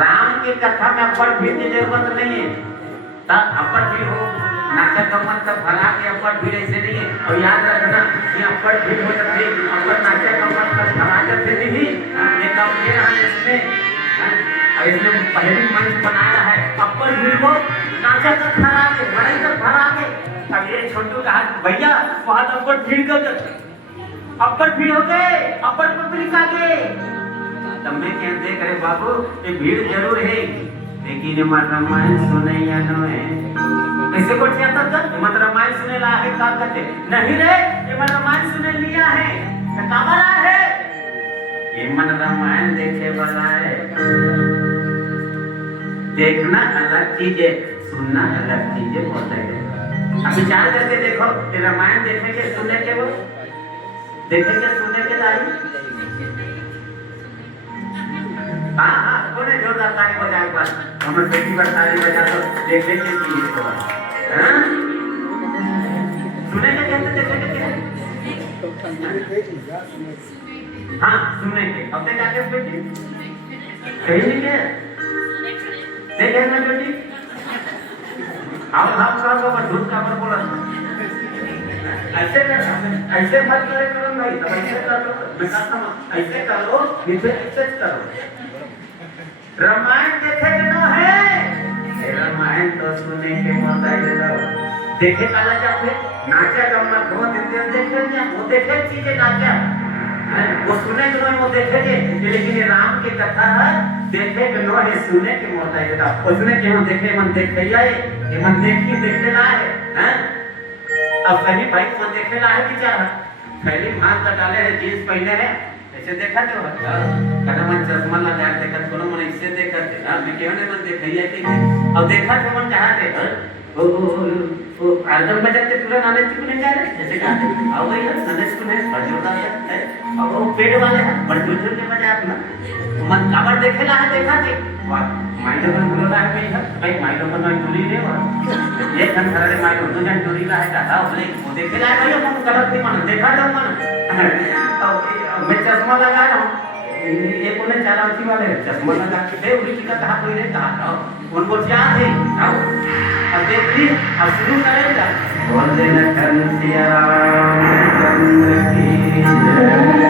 राम की कथा में अपर भीड़ की जरूरत नहीं है। तब अपर भीड़ हो नाचा कमन तब भला के अपर भीड़ ऐसे नहीं है। और याद रखना कि अपर भीड़ हो सकती अपर नाचा कमन तब भला करते नहीं। ये कब ये रहा इसने पहली मंच बनाया है अपर भीड़ को नाचा तक भरा के बड़े तक भरा के। अब ये छोटू कहा भैया वहां तो अपर भीड़ कर अपर भीड़ हो गए अपर पब्लिक आ गए। तब मैं कहते करे बाबू ये भीड़ जरूर है लेकिन मत रामायण सुने या नो है कैसे को आता कर मत रामायण सुने ला है का कहते नहीं रे ये मत रामायण सुने लिया है का बड़ा है ये मन रामायण देखे वाला है। देखना अलग चीज है सुनना अलग चीज है होता है। अब विचार करके देखो ये रामायण देखने के सुनने के वो देखेंगे सुनने के दाई। हाँ हाँ कौन है जोरदार ताली बजाए बस हम बेटी पर ताली बजा तो देखेंगे कि ये तो हाँ सुने के कैसे देखेंगे हाँ सुनने के अब तक आगे बेटी कहीं नहीं क्या देखे ना बेटी आप करो पर झूठ का पर बोला ऐसे मत करे करो भाई तब ऐसे करो मैं कहता हूँ ऐसे करो इसे ऐसे करो। रामायण देखे के न है रामायण तो सुने के मत आए देखे काला जाते नाचा गम्मा बहुत दिन देखे वो देखे चीजें नाचा वो सुने के न वो देखे के लेकिन ये राम की कथा है देखे के न है सुने के मत आए उसने के हम देखे मन देख गया ये मन देखी देखने लाए हैं। अब कहीं भाई को देखे ला है बेचारा पहले मां का डाले है जींस पहने है ऐसे देखा तो कहना मन चश्मा लगा देखा कोनो मन ऐसे देखा थे हां मैं केवने मन देखैया कि अब देखा तो मन कहां थे वो आर्गन बजाते तुरंत आने को नहीं जा रहे जैसे कहते आओ भैया ननेश को है बजोता है अब वो पेड़ वाले हैं बड़ जोर जोर के बजा अपना मन काबर देखे ला है देखा थे वाह माइंड में बोल रहा है भाई माइंड में तो चोरी नहीं हो एक घंटा रे माइंड दो जन चोरी ला है का बोले वो देखे ला भैया मन गलत नहीं मन देखा था मन अब मैं चश्मा लगा रहा हूं ये कोने चालाची वाले चश्मा लगा के दे उड़ी का कहा कोई रे कहा उनको क्या है आओ अब देखिए अब शुरू करेगा बोल देना कंसिया चंद्र की